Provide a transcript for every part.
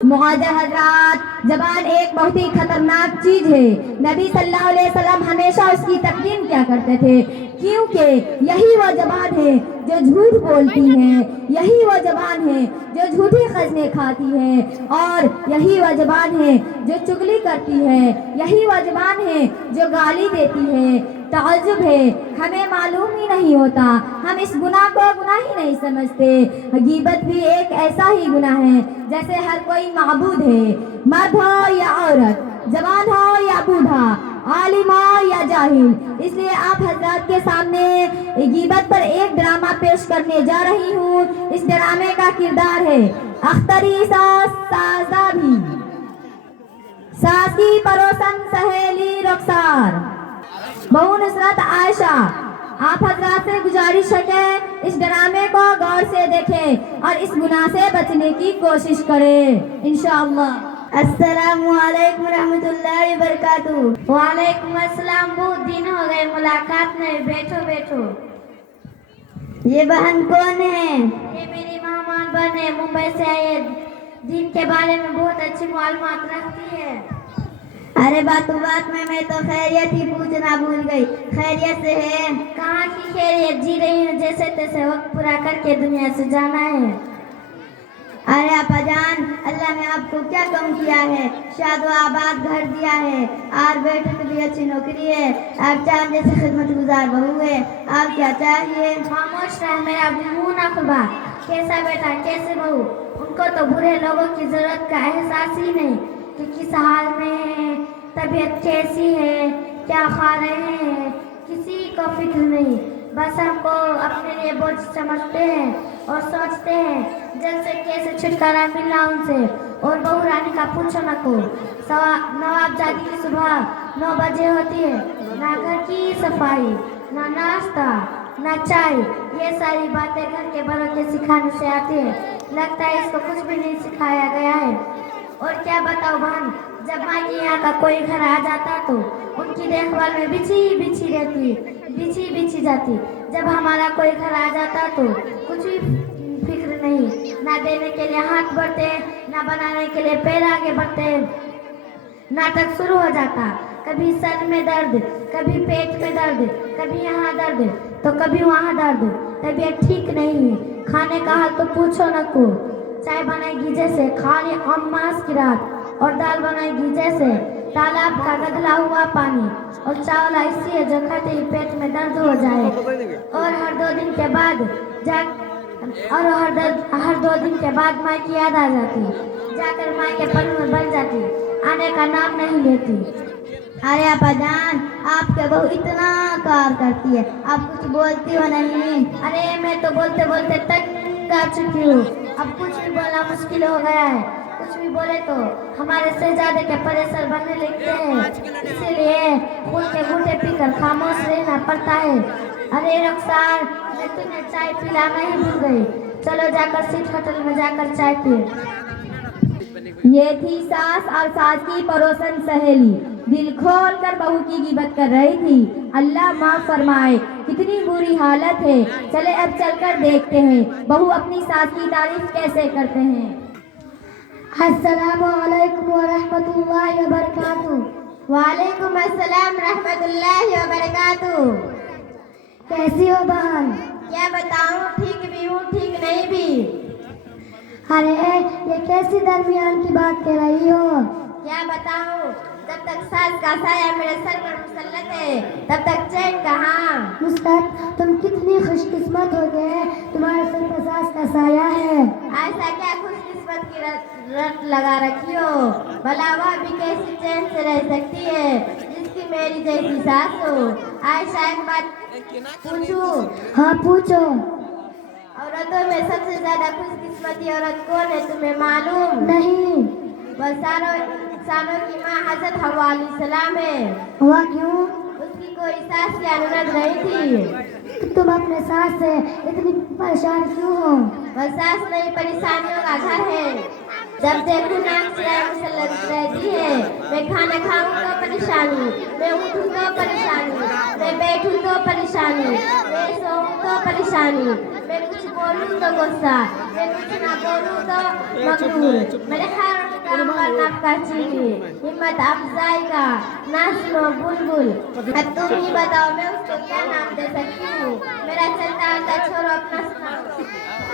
मुआज़ा हजरात, जबान एक बहुत ही खतरनाक चीज है। नबी सल्लल्लाहु अलैहि वसल्लम हमेशा उसकी तकरीम क्या करते थे, क्योंकि यही वो जबान है जो झूठ बोलती है, यही वो जबान है जो झूठी खजने खाती है, और यही वो जबान है जो चुगली करती है, यही वो जबान है जो गाली देती है। ताज्जुब है, हमें मालूम ही नहीं होता, हम इस गुनाह को गुनाह ही नहीं समझते। गीबत भी एक ऐसा ही गुनाह है जैसे हर कोई माबूद है, मर्द हो या औरत, जवान हो या बूढ़ा, आलिम हो या जाहिल। इसलिए आप हजरात के सामने गीबत पर एक ड्रामा पेश करने जा रही हूँ। इस ड्रामे का किरदार है अख्तरी सास साजाबी, सास की पड़ोसन सहेली रुखसार, बहू नुसरत आयशा। आप हजरात से गुजारिश है कि इस ड्रामे को गौर से देखें और इस गुनाह से बचने की कोशिश करें इंशाअल्लाह। अस्सलामु अलैकुम रहमतुल्लाहि व बरकातुहू। वालेकुम अस्सलाम। बहुत दिन हो गए मुलाकात नहीं, बैठो बैठो। ये बहन कौन है? ये मेरी मेहमान बहन है, मुंबई से आई है, दिन के बारे में बहुत अच्छी मालूमात रखती है। अरे बात में मैं तो खैरियत ही पूछना भूल गई। खैरियत से है? कहाँ की खैरियत, जी रही हूँ जैसे तैसे, वक्त पूरा करके दुनिया से जाना है। अरे आपा जान, अल्लाह ने आपको क्या कम किया है, शाद व आबाद घर दिया है, और बेटे की भी अच्छी नौकरी है, आप चांद जैसे खिदमत गुजार बहू है, आप क्या चाहिए? खामोश रह, मेरा मुंह ना खुलवा। कैसा बेटा, कैसे बहू? उनको तो बुरे लोगों की जरूरत का एहसास ही नहीं कि किस हाल में है, तबीयत कैसी है, क्या खा रहे हैं, किसी को फिक्र नहीं। बस हमको अपने लिए बोझ समझते हैं और सोचते हैं जल्द से कैसे छुटकारा मिलना उनसे। और बहू रानी का पूछो न को, नवाबजादी की सुबह 9 बजे होती है, ना घर की सफाई, ना नाश्ता, ना चाय, ये सारी बातें घर के बड़ों के सिखाने से आती है। लगता है इसको कुछ भी नहीं सिखाया गया है। और क्या बताओ बहन, जब माँ के यहाँ का कोई घर आ जाता तो उनकी देखभाल में बिछी रहती, बिछी जाती। जब हमारा कोई घर आ जाता तो कुछ भी फिक्र नहीं, ना देने के लिए हाथ बढ़ते, ना बनाने के लिए पैर आगे बढ़ते। नाटक शुरू हो जाता, कभी सर में दर्द, कभी पेट में दर्द, कभी यहाँ दर्द तो कभी वहाँ दर्द, तबीयत ठीक नहीं, खाने का हाल तो पूछो न को। चाय बनाएगी जैसे खाली अम्मास की रात, और दाल बनाएगी जैसे तालाब का गदला हुआ पानी, और चावल ऐसी है जो खाते ही पेट में दर्द हो जाए। और हर 2 दिन के बाद हर 2 दिन के बाद माँ की याद आ जाती, जाकर माँ के पल में बन जाती, आने का नाम नहीं लेती। अरे आपा जान, आपके बहू इतना कार करती है, आप कुछ बोलती हो नहीं? अरे मैं तो बोलते बोलते तंग आ चुकी हूँ, अब कुछ भी बोलना मुश्किल हो गया है। कुछ भी बोले तो हमारे शहजादे के परेशान बनने लगते हैं, इसीलिए फूल के घूंटे पीकर खामोश रहना पड़ता है। अरे रुखसार, मैं तुम्हें चाय पिलाना ही भूल गई, चलो जाकर सीट होटल में जाकर चाय पिए। ये थी सास और सास की पड़ोसन सहेली, दिल खोल कर बहू की गिबत कर रही थी। अल्लाह माफ फरमाए, कितनी बुरी हालत है। चले अब चलकर देखते हैं बहू अपनी सास की तारीफ कैसे करते हैं। अस्सलामु अलैकुम व रहमतुल्लाहि व बरकातुहू। वालेकुम अस्सलाम रहमतुल्लाहि व बरकातुहू। कैसी हो बहन? क्या बताऊं, ठीक भी हूँ ठीक नहीं भी। अरे ये कैसी दरमियान की बात कह रही हो? क्या बताऊं, जब तक सास का साया मेरे सर पर मुसल्लत है तब तक चैन कहाँ। नुसरत, तुम कितनी खुशकिस्मत हो गए, तुम्हारे सर पर सास का साया है। ऐसा क्या खुशकिस्मत की रट लगा रखी हो, भला वह भी कैसी चैन से रह सकती है जिसकी मेरी जैसी सास हो। आयशा, एक बात पूछूं? हाँ पूछो। औरतों में सबसे ज्यादा खुशकिस्मती औरत कौन है, तुम्हें मालूम? नहीं। वह सारों इंसानों की माँ हज़रत हव्वा अलैहिस्सलाम है। हुआ क्यों? उसकी कोई सास या ननद नहीं थी। तुम अपने सास से इतनी परेशान क्यों हो? वह सास नहीं, परेशानियों का घर है। जब देखूं नाक चिराए मुसल्लत रहती है। मैं खाना खाऊं तो परेशानी, मैं उठूं तो परेशानी, मैं बैठूं तो परेशानी, मैं सोऊं तो परेशानी, मैं कुछ बोलूं तो गुस्सा, मैं कुछ ना बोलूं तो मकरूर, मेरे हर काम पर नफका चीनी, हिम्मत अफजाई का नाज़िम बुलबुल। अब तुम ही बताओ मैं उसको क्या नाम दे सकती हूँ? मेरा चलता आता छोरो अपना सुनाओ।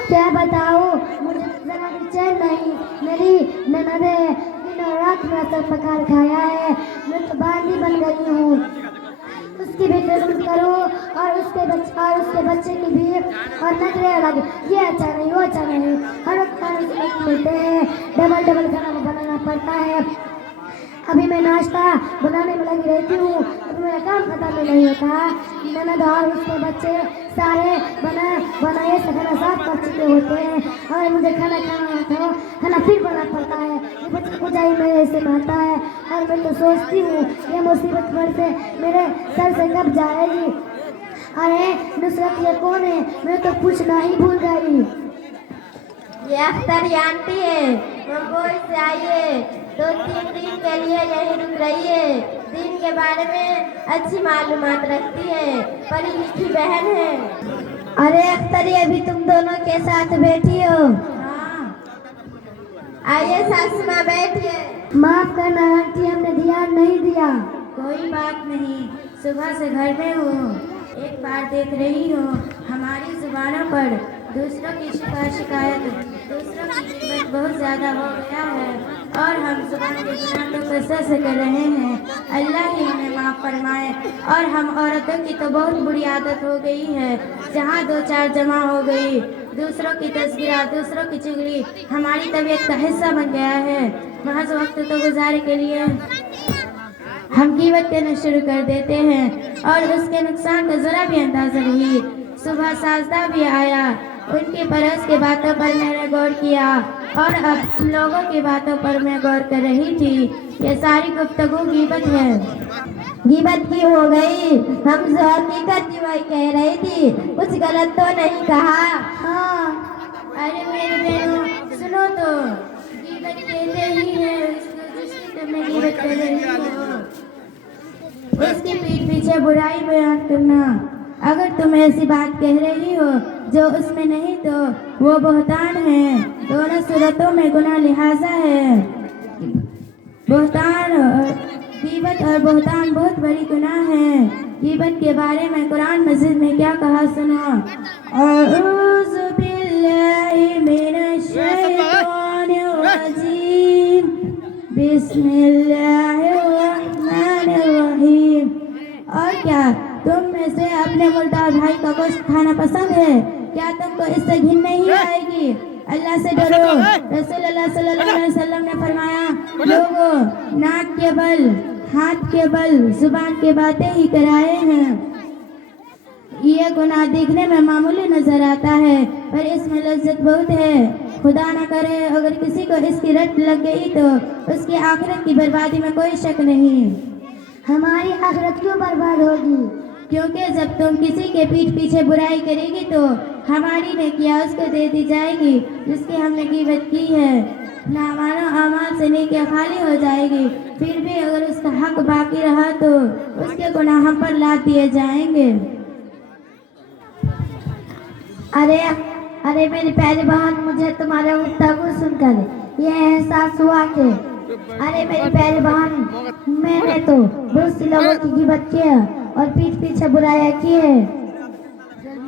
क्या बताऊँ, मुझे जरा भी चैन नहीं। मेरी ननद दिनों रात मेरा सर पकार खाया है। मैं तो बांदी बन गई हूँ। उसकी भी खिदमत करूँ और उसके बच्चे की भी, और नखरे अलग, ये अच्छा नहीं वो अच्छा नहीं, हर वक्त खाने से नहीं मिलते हैं, डबल खाना बनाना पड़ता है। अभी मैं नाश्ता बनाने में लगी रहती हूँ, अभी मेरा काम खत्म नहीं होता। ननद और उसके बच्चे सारे बनाए से खाना साफ कर चुके होते हैं, और मुझे खाना खाना फिर बनाना पड़ता है। ये बच्चे को चाहिए मेरे से मारता है, और मैं तो सोचती हूँ ये मुसीबत पर से मेरे सर से कब जाएगी। अरे नुसरत, ये कौन है? मैं तो पूछना ही भूल गई। ये अख्तर आंटी है, मुंबई से आई है, 2-3 दिन के लिए यहीं रुक रही है। दिन के बारे में अच्छी मालूमात रखती है, पढ़ी लिखी बहन है। अरे अख्तर, अभी तुम दोनों के साथ बैठी हो? हाँ, आइए सासू माँ बैठिए। माफ करना आंटी, हमने ध्यान नहीं दिया। कोई बात नहीं, सुबह से घर में हूँ, एक बार देख रही हूँ हमारी जुबानों पर दूसरों की शिकायत, दूसरों की गिबत बहुत ज़्यादा हो गया है, और हम जुबान के गुनाह तो कसरत से कर रहे हैं। अल्लाह ही हमें माफ़ फरमाए। और हम औरतों की तो बहुत बुरी आदत हो गई है, जहाँ 2-4 जमा हो गई, दूसरों की तस्वीर, दूसरों की चुगली हमारी तबीयत का हिस्सा बन गया है। महज वक्त तो गुजारे के लिए हम गिबत करना शुरू कर देते हैं, और उसके नुकसान का ज़रा भी अंदाज़ा नहीं। सुबह साजदा भी आया, उनके पड़ोस की बातों पर मैंने गौर किया, और अब लोगों की बातों पर मैं गौर कर रही थी। ये सारी गुफ्तगू गिबत है। गिबत की हो गई? हम जो हकीकत की वही कह रही थी, कुछ गलत तो नहीं कहा? हाँ, अरे मेरी बहनों, सुनो तो, गिबत कहते ही है उसको जिसकी तुमने गिबत कर रही हो, उसकी पीठ पीछे बुराई बयान करना। अगर तुम ऐसी बात कह रही हो जो उसमें नहीं, तो वो बहतान है। दोनों सूरतों में गुनाह लिहाजा है। बहतान, गिबत और बहतान बहुत बड़ी गुनाह है। गिबत के बारे में कुरान मजीद में क्या कहा सुनो। औज़ु बिल्लाहि मिनश शैतानिर रजीम, बिस्मिल्लाहिर रहमानिर रहीम। और क्या तुम में से अपने मुर्दा भाई का गोश्त खाना पसंद है? क्या तुमको इससे घिन नहीं आएगी? अल्लाह से डरो। रसूलुल्लाह सल्लल्लाहु अलैहि वसल्लम ने फरमाया, लोगों, नाक के बल, हाथ के बल, जुबान की बातें ही कराए हैं। ये गुनाह दिखने में मामूली नजर आता है, पर इसमें लज्जत बहुत है। खुदा न करे अगर किसी को इसकी रट लग गई तो उसकी आखिरत की बर्बादी में कोई शक नहीं। हमारी आखिरत क्यों बर्बाद होगी? क्योंकि जब तुम किसी के पीठ पीछे बुराई करेगी तो हमारी नेकियां उसको दे दी जाएगी जिसकी हमने गिबत की है। नामानो अमाल से नेकियां खाली हो जाएगी। फिर भी अगर उसका हक बाकी रहा तो उसके गुनाह हम पर लाद दिए जाएंगे। अरे मेरी प्यारी बहन, मुझे तुम्हारे गुफ्तगू सुनकर ये एहसास हुआ कि अरे मेरी प्यारी बहन, मैंने तो बहुत सी लोगों की गिबत की है और पीठ पीछे बुराइयां की है,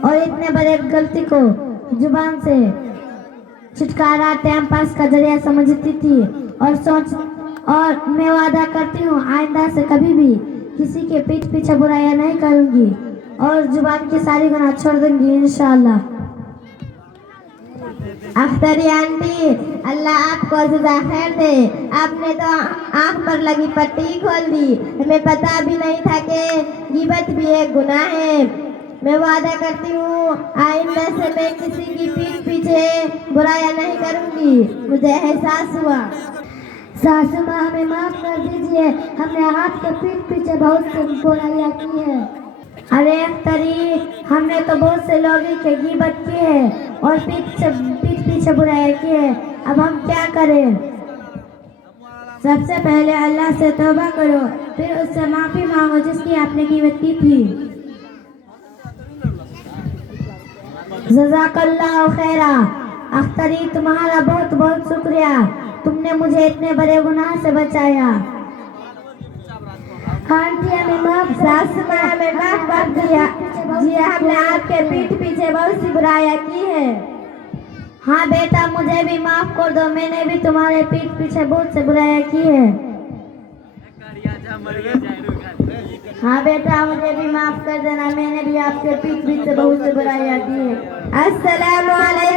और इतने बड़े गलती को जुबान से छुटकारा टाइम पास का जरिया समझती थी, और मैं वादा करती हूँ आइंदा से कभी भी किसी के पीठ पीछे बुराइयां नहीं करूँगी और जुबान की सारी गुनाह छोड़ दूंगी इंशाअल्लाह। अख्तरी आंटी, अल्लाह आपको जज़ा खैर दे। आपने तो आँख पर लगी पट्टी खोल दी। हमें पता भी नहीं था कि गिबत भी एक गुनाह है। मैं वादा करती हूँ आइंदा से मैं किसी की पीठ पीछे बुराइयां नहीं करूँगी। मुझे एहसास हुआ। सासू माँ, हमें माफ कर दीजिए, हमने आपके पीठ पीछे बहुत सी बुराइयां की है। अरे अख्तरी, हमने तो बहुत से लोगों की गिबत की है और पीठ पीछे बुराई की है। अब हम क्या करें? सबसे पहले अल्लाह से तौबा करो, फिर उससे माफ़ी मांगो जिसकी आपने गिबत की थी। जज़ाकल्लाह खैरा। अख्तरी तुम्हारा बहुत बहुत शुक्रिया, तुमने मुझे इतने बड़े गुनाह से बचाया। आंटी हमें माफ सास माँ हमें माफ कर दिया। जी हमने आपके पीठ पीछे बहुत सी बुराइयां की है। हाँ बेटा मुझे भी माफ कर दो, मैंने भी तुम्हारे पीठ पीछे बहुत से बुराइयां की है। हाँ बेटा मुझे भी माफ कर देना, मैंने भी आपके पीठ पीछे बहुत से बुराइयां की है। अस्सलामु अलैकुम।